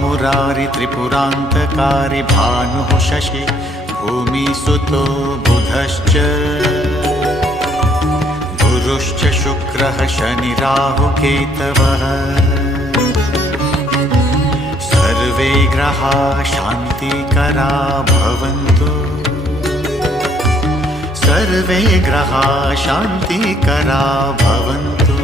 मुरारि त्रिपुरान्तकारि भानुः शशि भूमिसुतो बुधश्च गुरुश्च शुक्रः शनिराहुकेतवः सर्वे ग्रहाः शान्तिकरा भवन्तु सर्वे ग्रहाः शान्तिकरा भवन्तु।